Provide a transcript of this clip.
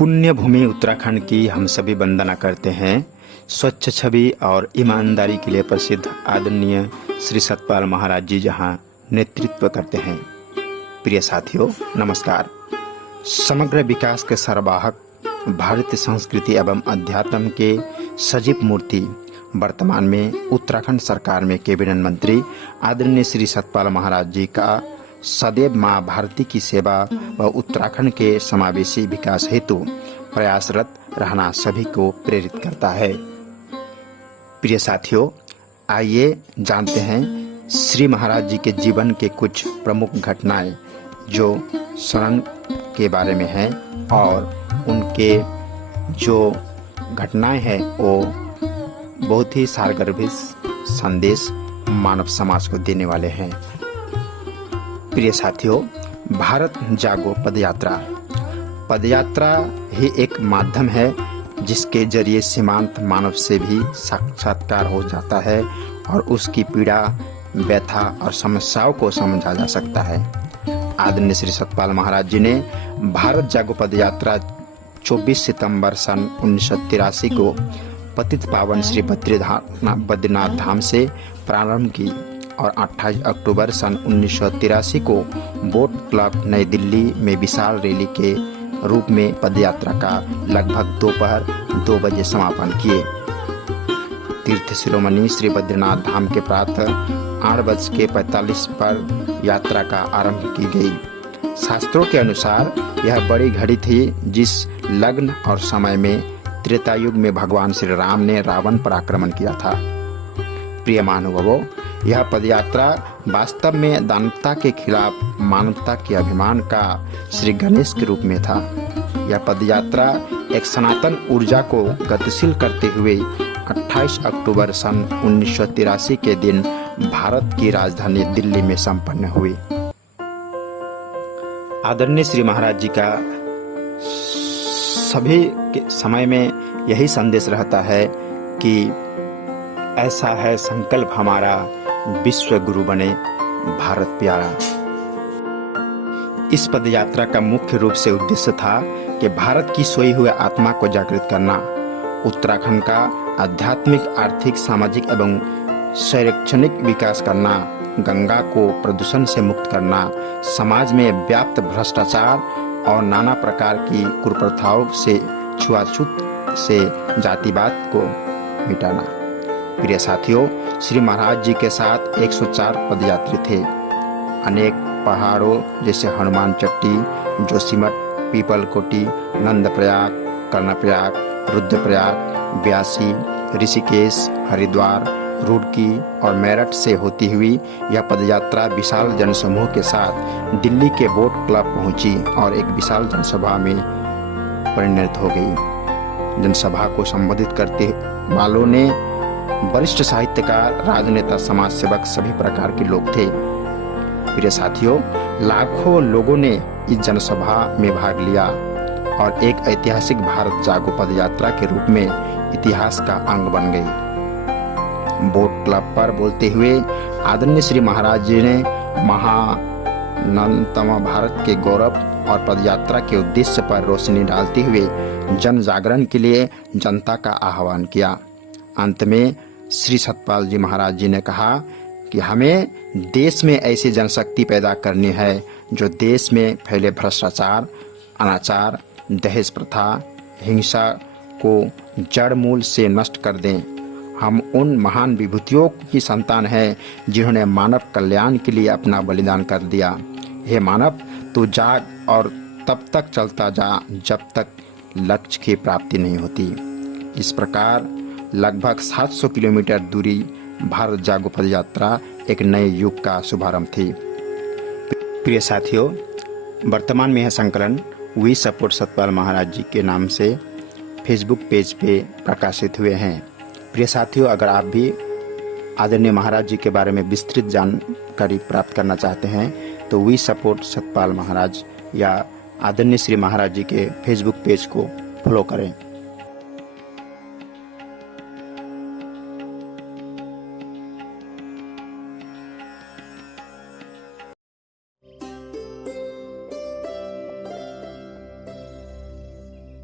पुण्य भूमि उत्तराखंड की हम सभी वंदना करते हैं। स्वच्छ छवि और ईमानदारी के लिए प्रसिद्ध आदरणीय श्री सतपाल महाराज जी जहां नेतृत्व करते हैं। प्रिय साथियों, नमस्कार। समग्र विकास के सर्वाहक, भारतीय संस्कृति एवं अध्यात्म के सजीव मूर्ति, वर्तमान में उत्तराखंड सरकार में कैबिनेट मंत्री आदरणीय श्री सतपाल महाराज जी का सदैव माँ भारती की सेवा व उत्तराखंड के समावेशी विकास हेतु प्रयासरत रहना सभी को प्रेरित करता है। प्रिय साथियों, आइए जानते हैं श्री महाराज जी के जीवन के कुछ प्रमुख घटनाएं जो शरण के बारे में हैं और उनके जो घटनाएं हैं वो बहुत ही सारगर्भित संदेश मानव समाज को देने वाले हैं। प्रिय साथियों, भारत जागो पदयात्रा ही एक माध्यम है जिसके जरिए सीमांत मानव से भी साक्षात्कार हो जाता है और उसकी पीड़ा, व्यथा और समस्याओं को समझा जा सकता है। आदरणीय श्री सतपाल महाराज जी ने भारत जागो पदयात्रा 24 सितंबर सन 1983 को पतित पावन श्री बद्रीनाथ धाम से प्रारंभ की और 28 अक्टूबर सन 1983 को बोट क्लब नई दिल्ली में विशाल रैली के रूप में पदयात्रा का लगभग दोपहर 2 बजे समापन किए। तीर्थ शिरोमणि श्री बद्रीनाथ धाम के प्रातः 8:45 पर यात्रा का आरंभ की गई। शास्त्रों के अनुसार यह बड़ी घड़ी थी जिस लग्न और समय में त्रेता युग में भगवान श्री राम ने रावण पर आक्रमण किया था। प्रिय महानुभावों, यह पदयात्रा वास्तव में दानवता के खिलाफ मानवता के अभिमान का श्री गणेश के रूप में था। यह पदयात्रा एक सनातन ऊर्जा को गतिशील करते हुए 28 अक्टूबर सन 1983 के दिन भारत की राजधानी दिल्ली में संपन्न हुई। आदरणीय श्री महाराज जी का सभी के समय में यही संदेश रहता है कि ऐसा है संकल्प हमारा, विश्व गुरु बने भारत प्यारा। इस पदयात्रा का मुख्य रूप से उद्देश्य था कि भारत की सोई हुई आत्मा को जागृत करना, उत्तराखंड का आध्यात्मिक, आर्थिक, सामाजिक एवं शैक्षणिक विकास करना, गंगा को प्रदूषण से मुक्त करना, समाज में व्याप्त भ्रष्टाचार और नाना प्रकार की कुप्रथाओं से, छुआछूत से जातिवाद को मिटाना। प्रिय साथियों, श्री महाराज जी के साथ 104 पदयात्री थे। अनेक पहाड़ों जैसे हनुमान चट्टी, जोशीमठ, पीपलकोटी, नंदप्रयाग, कर्णप्रयाग, रुद्रप्रयाग, व्यासी, ऋषिकेश, हरिद्वार, रुड़की और मेरठ से होती हुई यह पदयात्रा विशाल जनसमूह के साथ दिल्ली के बोट क्लब पहुंची और एक विशाल जनसभा में परिणत हो गई। जनसभा को संबोधित करते वालों ने वरिष्ठ साहित्यकार, राजनेता, समाज सेवक सभी प्रकार के लोग थे। प्रिय साथियों, लाखों लोगों ने इस जनसभा में भाग लिया और एक ऐतिहासिक भारत जागो पदयात्रा के रूप में इतिहास का अंग बन गई। बोट क्लब पर बोलते हुए आदरणीय श्री महाराज जी ने महानतम भारत के गौरव और पदयात्रा के उद्देश्य पर रोशनी डालते हुए जन जागरण के लिए जनता का आह्वान किया। अंत में श्री सतपाल जी महाराज जी ने कहा कि हमें देश में ऐसी जनशक्ति पैदा करनी है जो देश में फैले भ्रष्टाचार, अनाचार, दहेज प्रथा, हिंसा को जड़ मूल से नष्ट कर दें। हम उन महान विभूतियों की संतान हैं जिन्होंने मानव कल्याण के लिए अपना बलिदान कर दिया। हे मानव, तू जाग और तब तक चलता जा जब तक लक्ष्य की प्राप्ति नहीं होती। इस प्रकार लगभग 700 किलोमीटर दूरी भारत जागो पदयात्रा एक नए युग का शुभारंभ थी। प्रिय साथियों, वर्तमान में यह संकलन वी सपोर्ट सतपाल महाराज जी के नाम से फेसबुक पेज पे प्रकाशित हुए हैं। प्रिय साथियों, अगर आप भी आदरणीय महाराज जी के बारे में विस्तृत जानकारी प्राप्त करना चाहते हैं तो वी सपोर्ट सतपाल महाराज या आदरणीय श्री महाराज जी के फेसबुक पेज को फॉलो करें।